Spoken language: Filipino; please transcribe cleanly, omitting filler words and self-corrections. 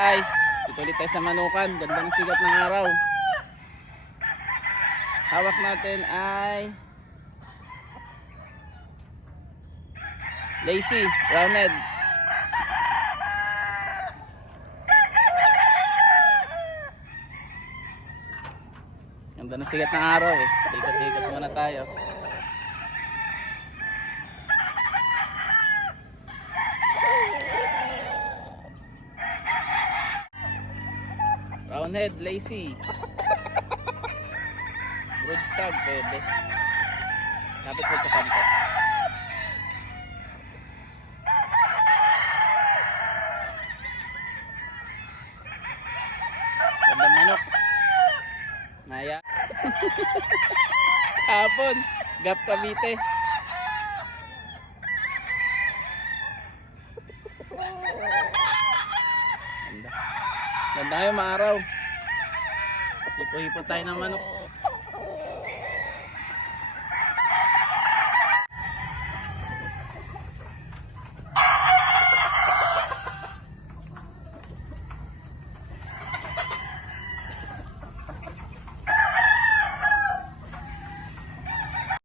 Guys, dito ulit tayo sa manukan. Ganda ng sigat ng araw. Hawak natin ay lazy, roundhead. Ganda ng sigat ng araw eh. Ikat-ikat muna tayo. Roundhead, lazy. Broodstag, pwede. Kapit mo sa kanto. Gandang manok. Maya. Hapon. Gap Cavite. Ganda. Ganda kayo maaraw. Hipo-hipo tayo ng manok.